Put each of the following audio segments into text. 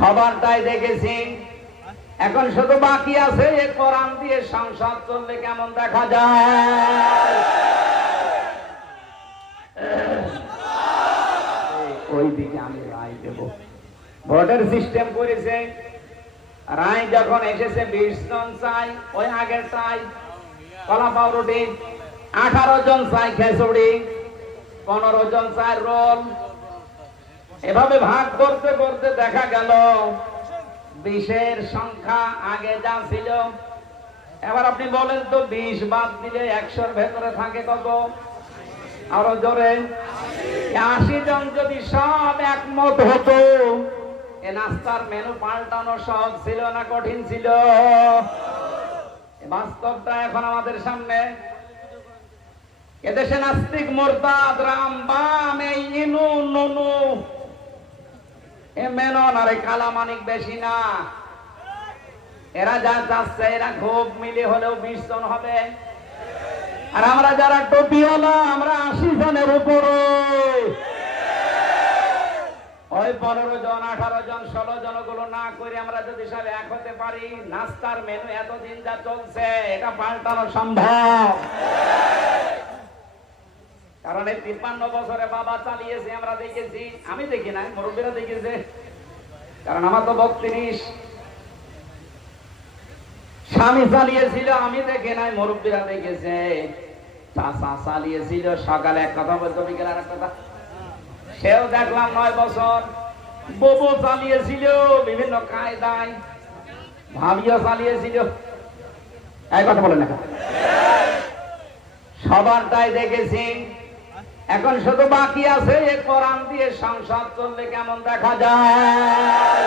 সবারটাই দেখেছি। এখন শুধু বাকি আছে, এ কোরআন দিয়ে সংসদ চললে কেমন দেখা যায়? আমি রায় দেব। ভোটের সিস্টেম করেছে। রায় যখন এসেছে, বিশ জন চাই, ওই আগের চাই, কলা পাউরুটি। আঠারো জন চাই খেসুড়ি পনেরো জন চাই, রোল। এভাবে ভাগ করতে করতে দেখা গেল, বিশের সংখ্যা আগে যা ছিল। এবার আপনি বলেন তো, বিশ বাদ দিলে একশোর ভেতরে থাকে কত? আরও জোরে। আশি জন যদি সব একমত হতো, এ নাস্তার মেনু পাল্টানো সহজ ছিল না, কঠিন ছিল? বাস্তবটা এখন আমাদের সামনে। এদেশে নাস্তিক মোরতাদ রাম আমরা যারা টপি আমরা আশি জনের উপরে। ওই পনেরো জন, আঠারো জন, ষোলো জনগুলো না করে আমরা যদি সব এক হতে পারি, নাস্তার মেনু এতদিন যা চলছে, এটা পাল্টানো সম্ভব। কারণ এই তিপ্পান্ন বছরে বাবা চালিয়েছে, আমরা দেখেছি। আমি দেখি না মুরব্বীরা দেখেছে। কারণ আমার তো বত্রিশ। স্বামী চালিয়েছিল, আমি দেখে নাই, মুরব্বীরা দেখেছে। চাষা চালিয়েছিল, সকালে এক কথা বলতো, বিকেল আর এক কথা। সেও দেখলাম নয় বছর। ববু চালিয়েছিল, বিভিন্ন কায়দায়। ভাবিও চালিয়েছিল। এই কথা বলে না সবারটাই দেখেছি। এখন শুধু বাকি আছে, এ কোরআন দিয়ে সংসদ চললে কেমন দেখা যায়?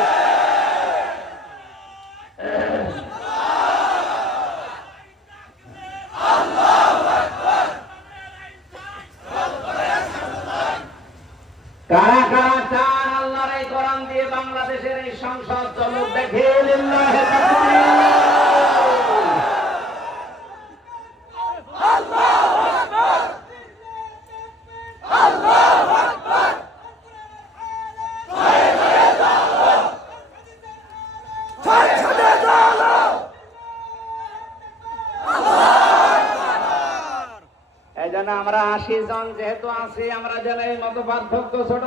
কারা কারা চান আল্লাহর এই কোরআন দিয়ে বাংলাদেশের এই সংসদ চলুক, দেখে এই আমরা আশি জন যেহেতু আছি আমরা মতো মত পার্থক্য ছোট